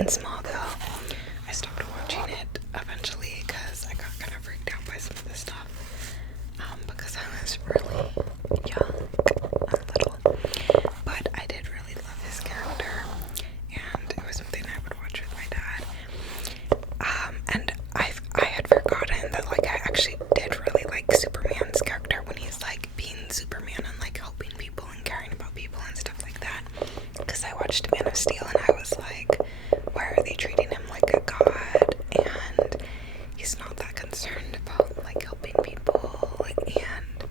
in Smallville. I stopped watching it eventually because I got kind of freaked out by some of the stuff. Because I was really young and little. But I did really love his character, and it was something I would watch with my dad. And I had forgotten that like I actually did really like Superman's character when he's like being Superman and like helping people and caring about people and stuff like that. Because I watched Man of Steel and I was like, why are they treating him like a god? And he's not that concerned about like helping people, and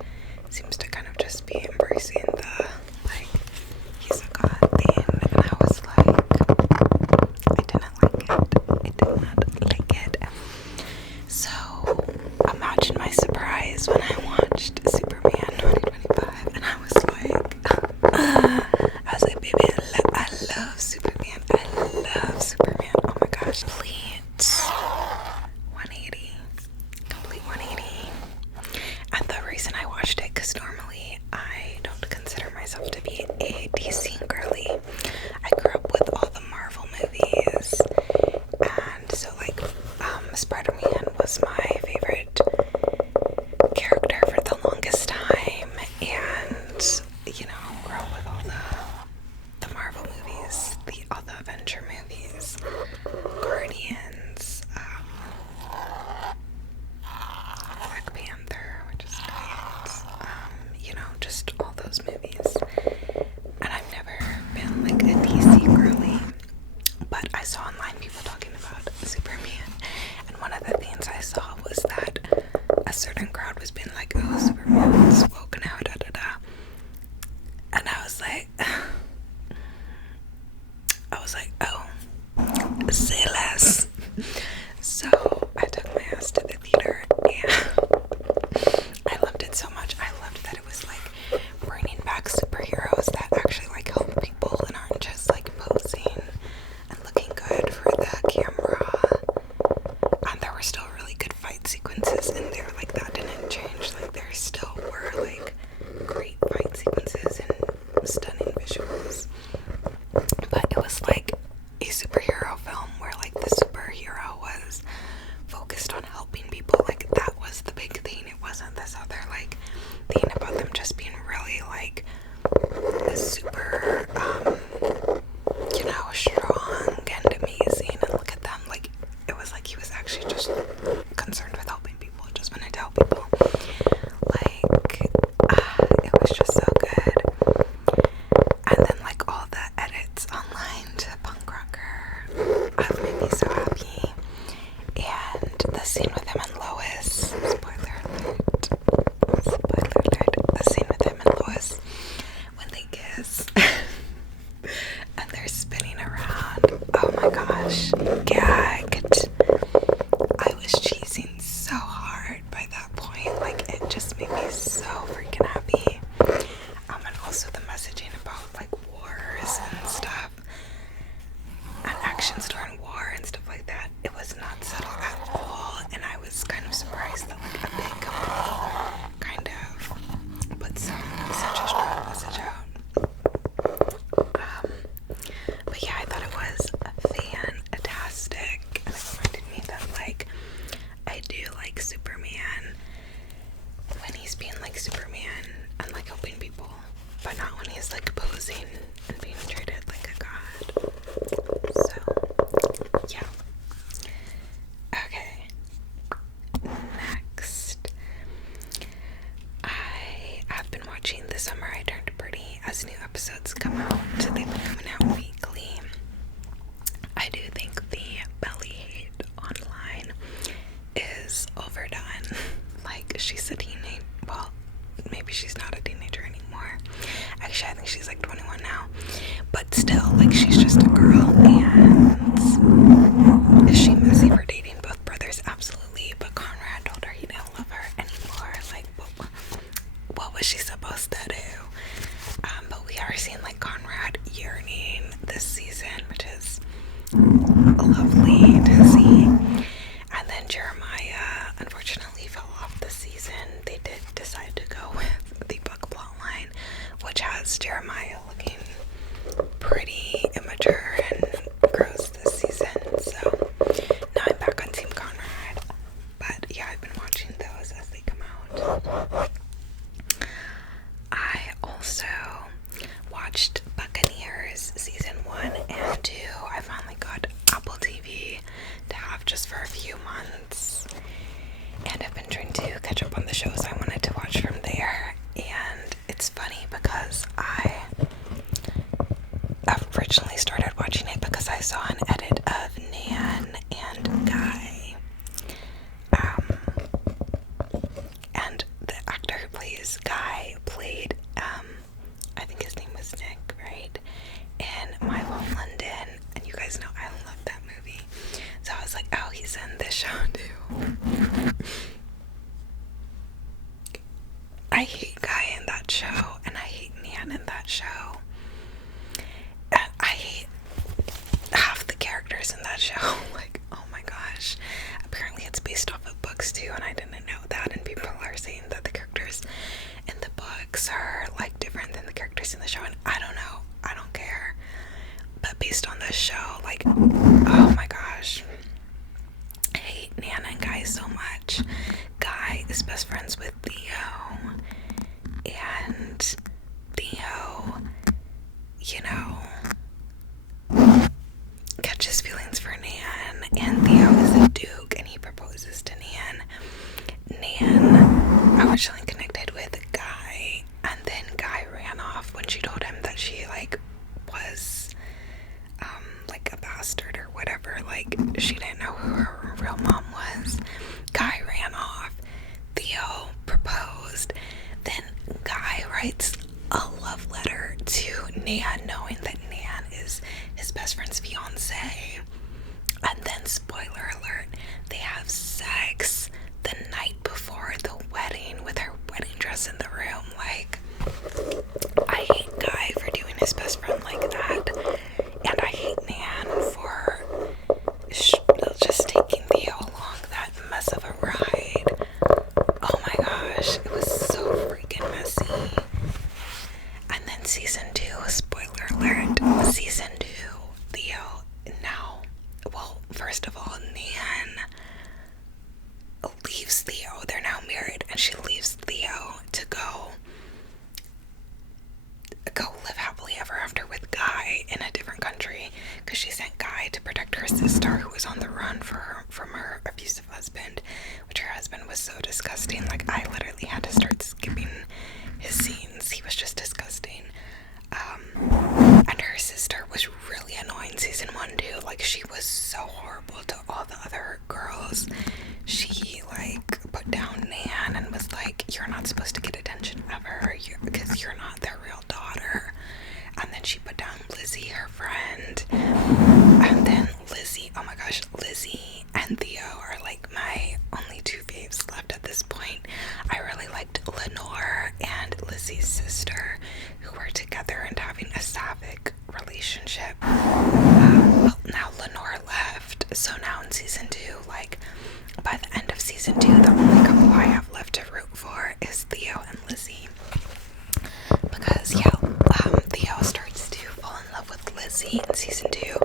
seems to kind of just be embracing the like he's a god thing. And I was like, I didn't like it. I did not like it. So imagine my surprise when I watched Superman 2025 and I was like, I was like, baby, I love Superman. I love Superman. Oh my gosh. Complete 180. And the reason I watched it, because normally I don't consider myself to be a DC girly. I grew up with all the Marvel movies, and so like Spider-Man was my favorite character for the longest time, and you know, grew up with all the Marvel movies, all the Avenger movies, Guardians, Black Panther, which is great, you know, just all those movies. And I've never been like a DC girly, but I saw online people talking about Superman, and one of the things I saw was that a certain crowd was being like, oh, Superman's woke now, da da da. And I was like, oh, say less. So I took my ass to the theater, and I loved it so much. I loved that it was like bringing back superheroes that actually like help people and aren't just like posing and looking good for the camera. And there were still really good fight sequences in there. Like that didn't change. Like there still were like great fight sequences and stunning visuals. But it was like a superhero film where like the superhero was focused on helping people. Like that was the big thing. It wasn't this other like thing about them just being really like super you know, strong and amazing, and look at them. Like it was like he was actually just concerned with helping people, just wanted to help people. Like it was just so good. And then like all the edits online to Punk Rocker have made me so happy. And the scene with him and Lois, spoiler alert, the scene with him and Lois when they kiss and they're spinning around, oh my gosh, gagged. I was cheesing so hard by that point. Like it just made me so freaking happy. And also the messaging about like wars and stuff and actions during war and stuff like that. It was not subtle at all, and I was kind of surprised that like a big company kind of put such a strong message out. But yeah, I thought it was fantastic, and it reminded me that like I do like Superman when he's being like Superman and like helping people, but not when he's like posing and being treated like a god. So yeah. Okay, next, I have been watching The Summer I Turned Pretty as new episodes come out. They've been coming out weekly. I do think the belly hate online is overdone. Like, she's a teenager. Well, maybe she's not a teenager anymore. Actually, I think she's like 21 now. But still, like, she's just a girl. And is she messy for dating both brothers? Absolutely. But Conrad told her he didn't love her anymore. Like, what was she supposed to do? But we are seeing like Conrad yearning this season, which is lovely to see. And then Jeremiah unfortunately fell off the season. They did decide to go with the book plotline, which has Jeremiah looking pretty immature and gross this season. the shows I wanted to watch from there. And it's funny because I originally started watching it because I saw an edit of Nan and Guy. And the actor who plays Guy played, I think his name was Nick, right? In My Home London. And you guys know I love that movie. So I was like, oh, he's in this show too. I hate Guy in that show, and I hate Nan in that show. I hate half the characters in that show. Like, oh my gosh. Apparently it's based off of books too, and I didn't know that, and people are saying that the characters in the books are like different than the characters in the show, and I don't know. I don't care. But based on this show, like, oh my gosh. I hate Nana and Guy so much. Guy is best friends with Theo, and Theo, you know, catches feelings for Nan, and Theo is a duke, and he proposes to Nan. Nan originally connected with Guy, and then Guy ran off when she told him that she, like, was, like, a bastard or whatever. Like, she didn't know who her real mom was. Guy ran off. Theo proposed. Then Guy writes a love letter to Nan, knowing that Nan is his best friend's fiance. And then, spoiler alert, they have sex the night before the wedding with her wedding dress in the room. Like, I hate Guy for doing his best friend like that. And I hate Nan for just taking Theo along that mess of a ride. Oh my gosh, it was so freaking messy. And then season 2, spoiler alert, season 2, Theo, now, well, first of all, Nan leaves Theo. They're now married, and she leaves Theo to go live happily ever after with Guy in a different country, because she sent Guy to protect her sister who was on the run from her abusive husband, which her husband was so disgusting. Like, I literally had to start skipping his scenes. He was just disgusting. And her sister was really annoying season 1 too. Like, she was so horrible to all the other girls. She, like, put down Nan and was like, you're not supposed to get attention ever, because you're not their real daughter. And then she put down Lizzie, her friend. And then Lizzie, oh my gosh, Lizzie and Theo are like my only two faves left at this point. I really liked Lenore and Lizzie's sister, who were together and having a sapphic relationship. Well, now Lenore left, so now in season 2, like, by the end of season 2, the only couple I have left to root for is Theo and Lizzie. Because, yeah, Theo starts to fall in love with Lizzie in season 2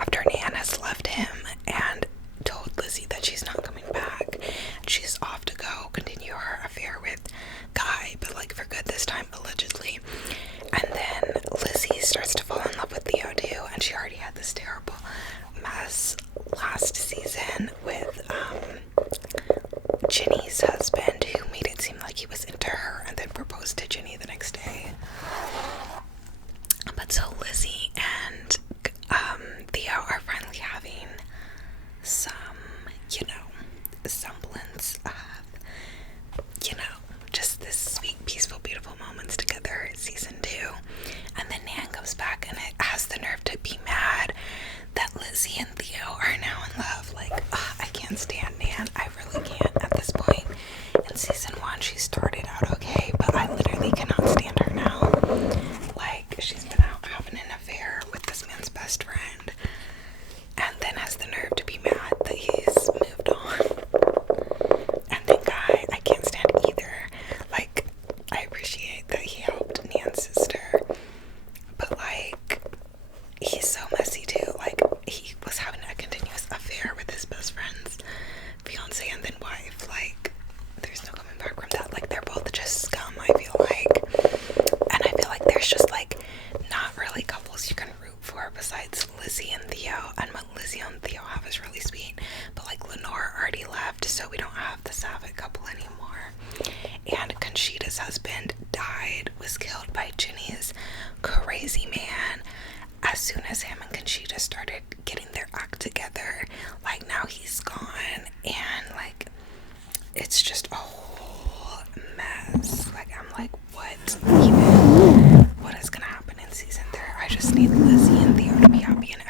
after Nan has left him and told Lizzie that she's not coming back. She's off to go continue her affair with Guy, but, like, for good this time, allegedly. And then Lizzie starts to fall in love with Theo too, and she already had this terrible mess last season with Ginny's husband, who made it seem like he was into her and then proposed to Ginny the next day. But so Lizzie and Theo are finally having some, you know, semblance of, you know, just this sweet, peaceful, beautiful moments together season 2. And then Nan comes back and it has the nerve to be mad that Lizzie and Theo are now in love. Like, I can't stand Nan. I really can't at this point. In season 1, she started out okay, but I literally cannot stand her now. Like, she's been out having an affair with this man's best friend, and then has the nerve to be mad that he's moved on. And then Guy, I can't stand either. Like, I appreciate that he helped Nan's sister, but, like, he's so messy too. Like, he was having a continuous affair with his best friend's fiance and then wife. Like, there's no coming back from that. Like, they're both just scum, I feel like. And I feel like there's just, like, not really couples you can root for besides Lizzie and Theo. And what Lizzie and Theo have is really sweet, but, like, Lenore already left, so we don't have the Sapphic couple anymore. Conchita's husband died, was killed by Ginny's crazy man. As soon as him and Conchita started getting their act together, like now he's gone, and like it's just a whole mess. Like I'm like, what is gonna happen in season 3? I just need Lizzie and Theo to be happy, and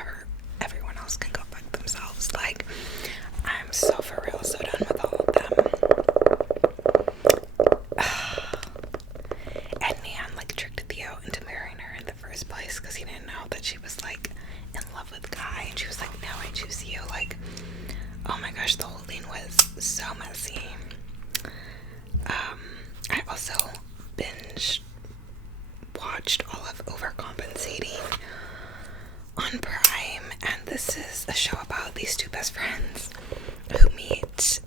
everyone else can go fuck themselves. Like I'm so for real so done with all of them. And Nan like tricked Theo into marrying her in the first place because he didn't know that she was like in love with Guy, and she was like, no, I choose you. Like, oh my gosh, the whole thing was so messy. I also binge watched all of Overcompensating on Prime, and this is a show about these two best friends who meet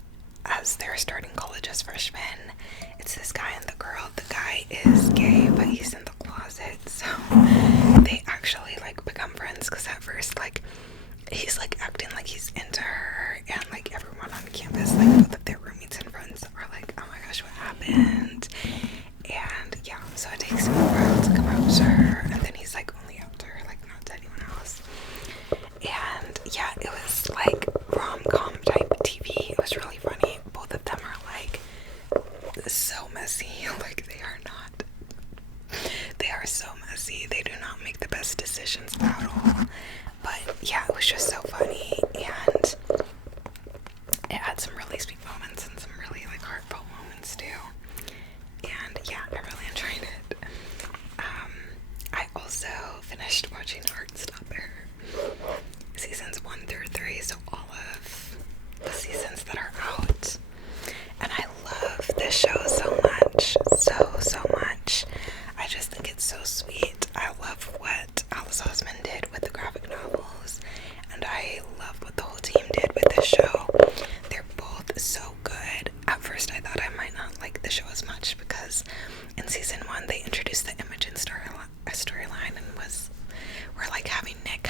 as they're starting college as freshmen. It's this guy and the girl. The guy is gay, but he's in the closet, so they actually like become friends, because at first like he's like acting like he's into her, and like everyone on campus, like both of their roommates and friends are like, oh my gosh, what happened? And yeah, so it takes him a while to come out to her, and then he's like only out to her, like not to anyone else. And yeah, it was like rom-com type TV. It was really funny. Both of them are like so messy. Like they are so messy. They do not make the best decisions at all. But yeah, it was just so funny, and it had some really sweet moments and some really like heartfelt moments too. And yeah, I really enjoyed it. I also finished watching Heartstopper seasons 1 through 3, so all of the seasons that are out. And I love this show so much, so much. I just think it's so sweet. I love what Alice Osman did with the graphic novels, and I love what the whole team did with this show. They're both so good. At first I thought I might not like the show as much, because in season 1 they introduced the Imogen storyline, and we're like having Nick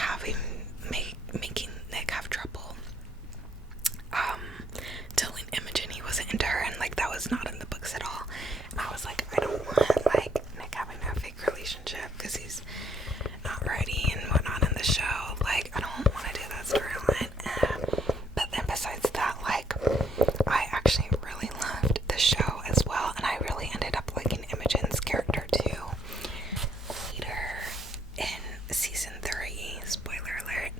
making Nick have trouble telling Imogen he wasn't into her, and like that was not in the books at all. And I was like, I don't want like Nick having a fake relationship because he's not ready and whatnot in the show. Like I don't want to do that storyline. But then besides that, like I actually really loved the show as well, and I really ended up liking Imogen's character too. Later in season 3, spoiler alert,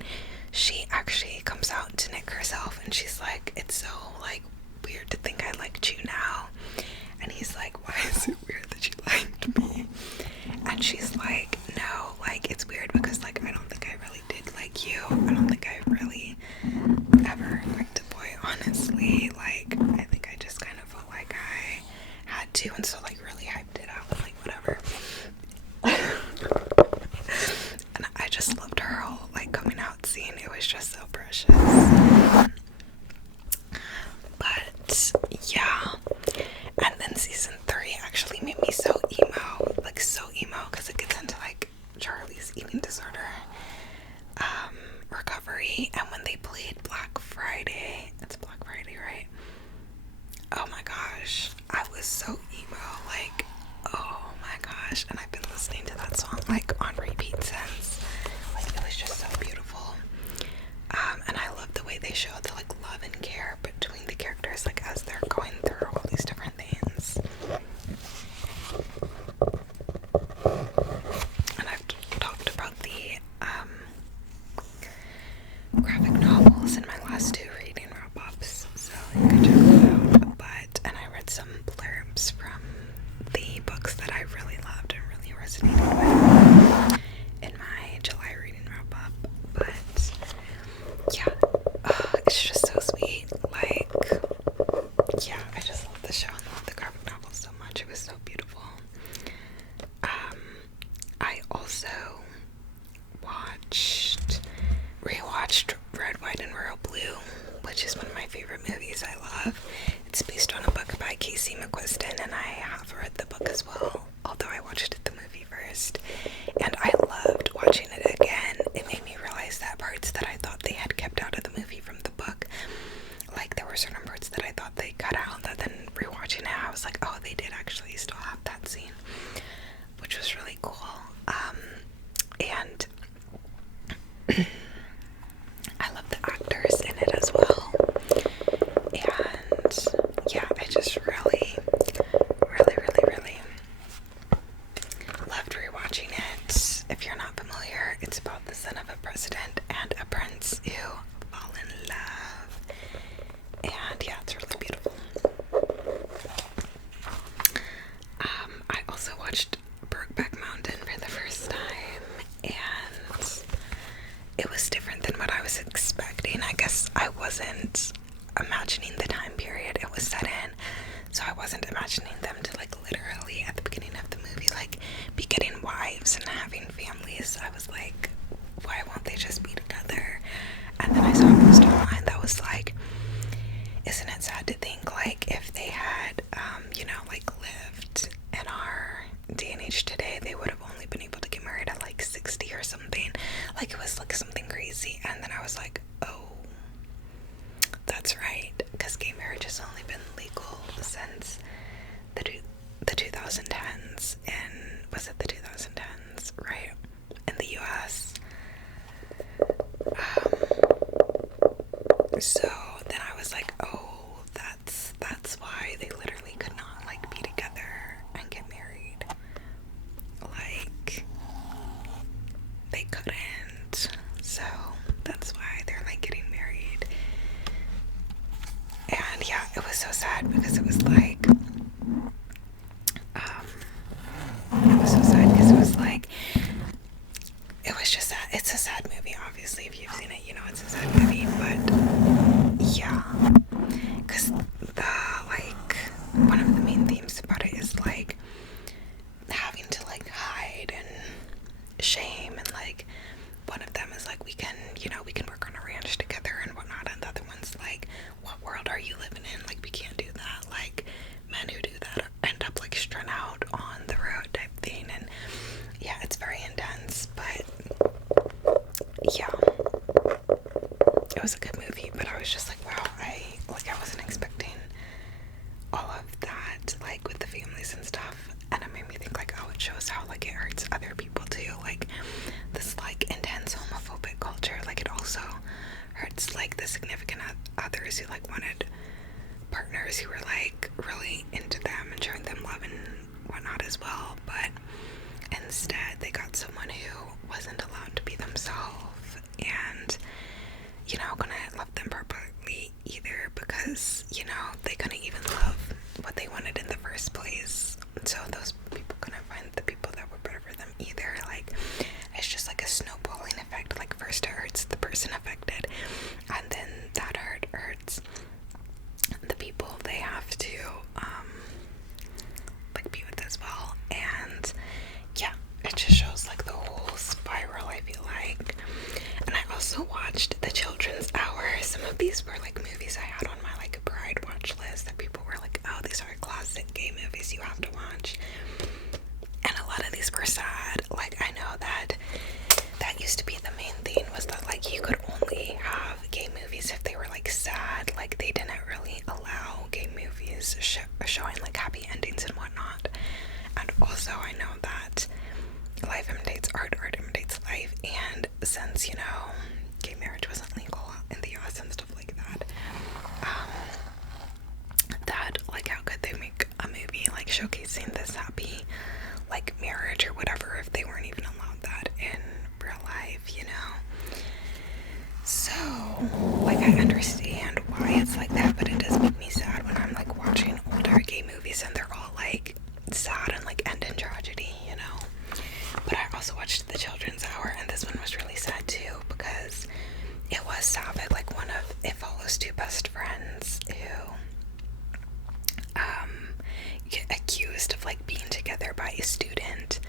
she actually comes out to Nick herself, and she's like, it's so like weird to think I liked you now. And he's like, why is it weird that you liked me? And she's like, no, like it's weird because like I don't think I really did like you. I don't think I really ever liked a boy, honestly. Like I think I just kind of felt like I had to, and so like really hyped it up and like whatever. And I just loved her whole like coming out scene. It was just so precious. But yeah, and then season 3 actually made me so emo, because it gets into like Charlie's eating disorder recovery. And when they played Black Friday, it's Black Friday, right? Oh my gosh, I was so emo, like oh my gosh. And I've been listening to that song like on repeat since. Like it was just so beautiful. And I love the way they show the like love and care between the characters, like as they're going through all these different things. And I've talked about the graphic novels in my last 2 reading wrap-ups, so you can check them out. And I read some blurbs from the books that I really loved and really resonated with in my July reading wrap-up. But yeah, it's just so sweet. Like, yeah, I just love the show and love the graphic novel so much. It was so beautiful. I also rewatched Red, White, and Royal Blue, which is one of my favorite movies. I love. It's based on a book by Casey McQuiston, and I have read the book as well, although I watched the movie first. And I loved watching it again. It made me realize that parts that I thought they had kept out of the movie from the book, like there were certain parts that I thought they cut out, that then rewatching it, I was like, oh, they did actually still it was different than what I was expecting. I guess I wasn't imagining the time period it was set in, so I wasn't imagining them to like literally at the beginning of the movie like be getting wives and having families. I was like, why won't they just be together? And then I saw a post online that was like, isn't it sad to think like if they had like lived in our day and age today, they would have only been able to get married at like 60 or something. Like it was like something crazy. And then I was like, oh, that's right, because gay marriage has only been legal since the 2010s, and was it the 2010s, right, in the US. So then I was like, oh, that's why they literally could not like be together and get married. Like they couldn't. So that's why they're like getting married. And yeah, it was so sad because it was like it was just sad. It's a sad movie, obviously. If you've seen it, you know it's a sad movie. But yeah, because one of the main themes about it is like having to like hide and shame, and like one of them is like we can work on a ranch together and whatnot, and the other one's like, what world are you living in? Like we can't do that. Like men who do that end up like strung out on the road type thing. And yeah, it's very intense, but yeah, it was a good movie. But I was just like, wow, I wasn't expecting all of that, like with the families and stuff. And it made me think like, oh, it shows how like it hurts other people too, like this like intense homophobic culture. Like it also hurts like the significant others who like wanted partners who were like really into them and showing them love and whatnot as well, but instead they got someone who wasn't allowed to be themselves and couldn't love them properly either, because they couldn't even love what they wanted in the first place. So those people couldn't find the people that were better for them either. Like it's just like a snowballing effect. Like first it hurts the person affected, and then that hurts the people they have to like be with as well. And yeah, it just shows like the whole spiral, I feel like. And I also watched The Children's Hour. Some of these were like movies I had on my like Pride watch list that people were like, oh, these are classic gay movies you have to watch. And a lot of these were sad. Like I know that used to be the main thing, was that like you could only have gay movies if they were like sad. Like they didn't really allow gay movies showing like happy endings and whatnot. And also I know that life imitates art, art imitates life, and since gay marriage wasn't legal in the US and stuff like that, that like how could they make a movie like showcasing this happy like marriage or whatever if they weren't even allowed that in real life, So like I understand why it's like that, but it does make me sad when I'm like watching older gay movies and they're all like sad and like end in tragedy, But I also watched The Children's Hour, and this one was really sad too, because it was sapphic. Like it follows two best friends who get accused of like being together by a student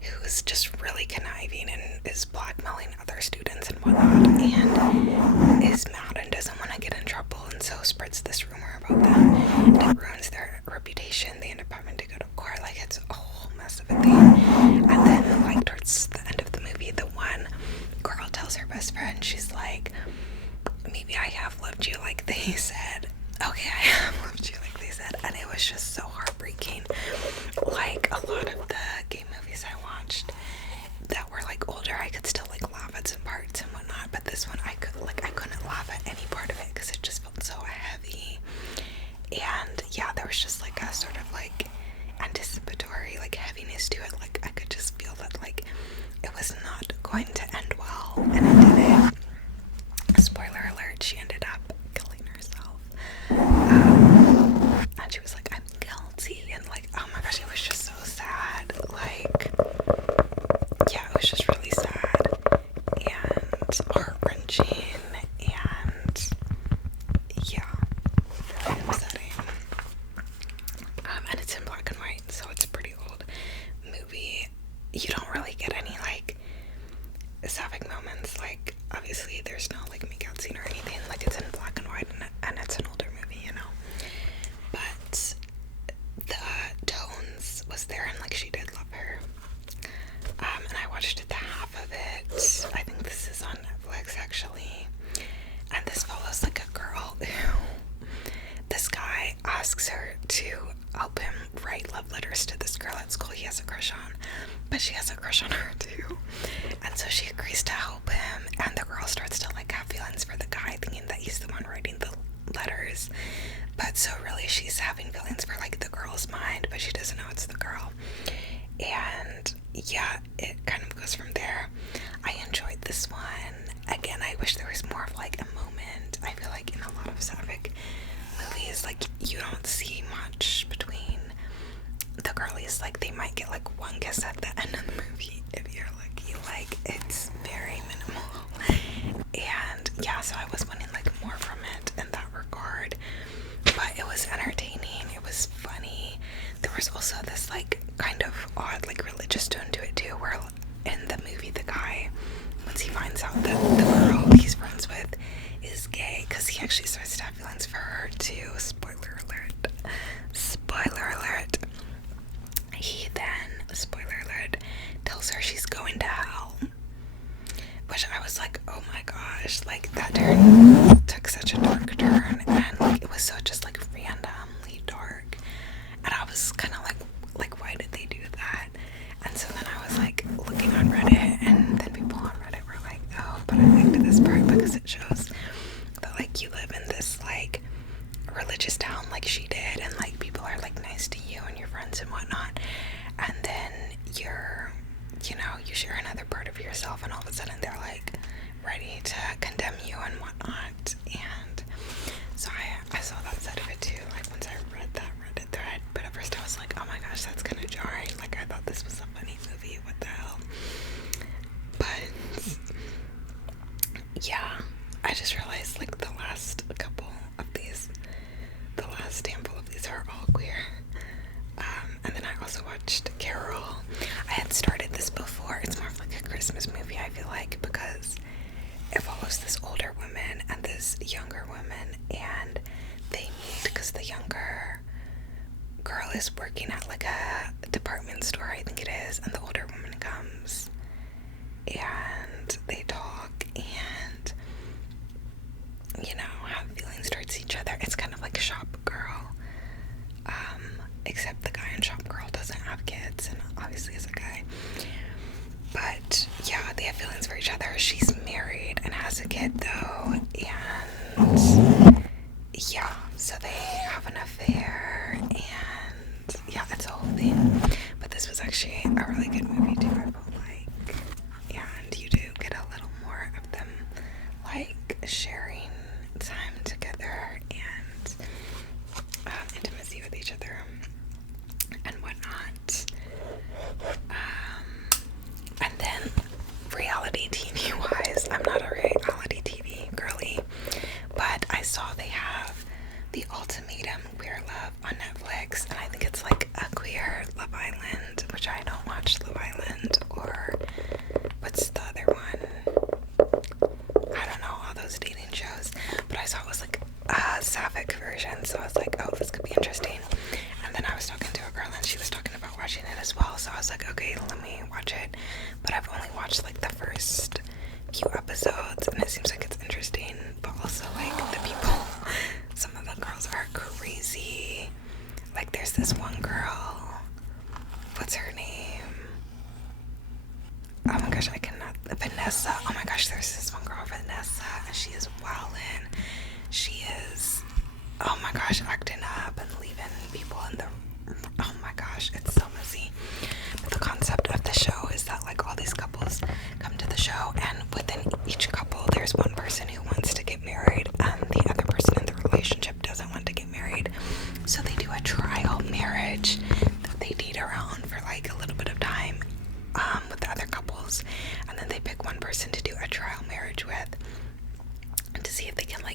who's just really conniving and is blackmailing other students and whatnot, and is mad and doesn't want to get in trouble, and so spreads this rumor about them, and it ruins their reputation. They end up having to go to court. Like it's a whole mess of a thing. And then like towards the end of the movie, the one girl tells her best friend, she's like, maybe I have loved you like they said. Okay, I have loved you like they said. And it was just so heartbreaking. Like a lot of the gay movies I watched that were like older, I could still like laugh at some parts and whatnot, but this one I couldn't laugh at any part of it because it just felt so heavy. And yeah, there was just like a sort of like anticipatory like heaviness to it. Like I could just feel that like it was not going to end well, and it didn't. Spoiler alert, she ended up killing herself. And she was like, I'm guilty, and like, oh my gosh, it was just so sad. Like, yeah, it was just really sad. And heart-wrenching and yeah, very upsetting. And it's in black and white, so it's a pretty old movie. You don't really get any like sapphic moments. Like obviously there's no like makeout scene or anything. Like it's in black and white, and it's an older movie, you know. But the tones was there, and like she did love her. And I watched the half of it. I think this is on Netflix actually. And this follows like a girl who, this guy asks her to help him write love letters to this girl at school he has a crush on, but she has a crush on her too. And so she agrees to help him, and the girl starts to like have feelings for the guy, thinking that he's the one writing the letters. But so really she's having feelings for like the girl's mind, but she doesn't know it's the girl. And yeah, it kind of goes from there. I enjoyed this one. Again, I wish there was more of like a moment. I feel like in a lot of sapphic movies, like you don't see much between the girlies. Like they might get like one kiss at the end of the movie if you're lucky. Like it's very minimal. And yeah, so I was wanting like more from it in that regard. But it was entertaining. It was funny. There was also this like kind of odd like religious tone to it too, where in the movie the guy, once he finds out that the girl he's friends with is gay, because he actually starts to have feelings for her too. Spoiler alert. Spoiler alert. He then, spoiler alert, tells her she's going to hell. Which I was like, oh my gosh, like that turn took such a dark turn, and like it was so just like randomly dark. And I was kind of like why did they do that? And so then I was like looking on Reddit, and then people on Reddit were like, oh, but I liked this part because it shows that like you live in this like religious town like she did, and like people are like nice to you and your friends and whatnot, and then you're, you know, you share another part of yourself, and all of a sudden they're like ready to condemn you and whatnot. And so I saw that side of it too, like once I read that Reddit thread. But at first I was like, oh my gosh, that's kind of jarring. Like I thought this was a funny movie, what the hell. But yeah, I just realized like the last couple of these, the last handful of these are all queer. And then I also watched Carol. I had started this before. It's more of like a Christmas movie, I feel like, because it follows this older woman and this younger woman, and they meet because the younger girl is working at like a department store, I think it is, and the older woman comes and they talk and, you know, have feelings towards each other. It's kind of like Shop Girl, except the guy in Shop Girl doesn't have kids and obviously is a guy. But yeah, they have feelings for each other. She's married and has a kid though, and yeah, so they have an affair, and yeah, it's a whole thing. But this was actually a really good movie too, I felt like. And you do get a little more of them like sharing time together and intimacy with each other and whatnot. And then reality TV wise, I'm not a reality TV girly, but I saw they have the Ultimatum Queer Love on Netflix, and I think it's like a queer Love Island, which I don't watch Love Island, or what's the other one? I don't know, all those dating shows, but I saw it was like a sapphic version, so I was like, oh, this could be interesting. And then I was talking to a girl and she was talking about watching it as well, so I was like, okay, let me watch it. But I've only watched like the first few episodes, and it seems like it's interesting, but also like the people, some of the girls are crazy. Like there's this one girl, what's her name? Oh my gosh, I cannot, Vanessa. Oh my gosh, there's this one girl, Vanessa, and she is wildin'. She is, oh my gosh, acting up and leaving people in the, oh my gosh, it's so messy. But the concept of the show is that like all these couples come to the show, and within each couple there's one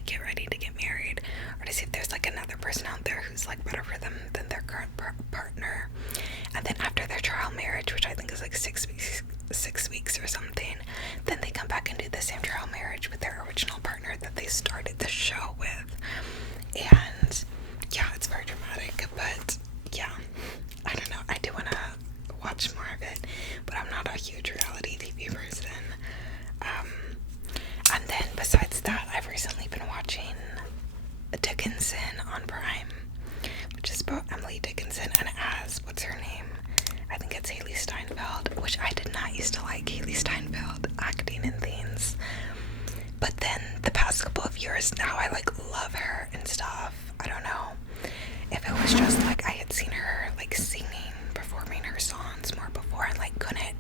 get ready to get married, or to see if there's like another person out there who's like better for them than their current partner. And then after their trial marriage, which I think is like 6 weeks or something, then they come back and do the same trial marriage with their original partner that they started the show with. And yeah, it's very dramatic, but yeah, I don't know, I do want to watch more of it, but I'm not a huge reality TV person. And then besides that, I've recently been watching Dickinson on Prime, which is about Emily Dickinson, and it has, what's her name? I think it's Haley Steinfeld, which I did not used to like Haley Steinfeld acting in things. But then the past couple of years now, I like love her and stuff. I don't know if it was just like I had seen her like singing, performing her songs more before, and like couldn't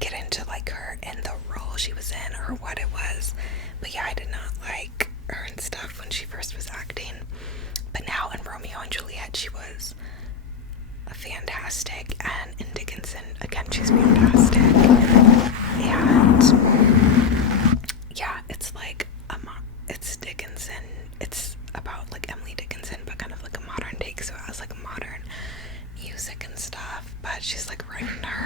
get into like her in the role she was in or what it was. But yeah, I did not like her and stuff when she first was acting. But now in Romeo and Juliet, she was fantastic, and in Dickinson again, she's fantastic. And yeah, it's like it's Dickinson. It's about like Emily Dickinson, but kind of like a modern take, so it has like modern music and stuff. But she's like writing her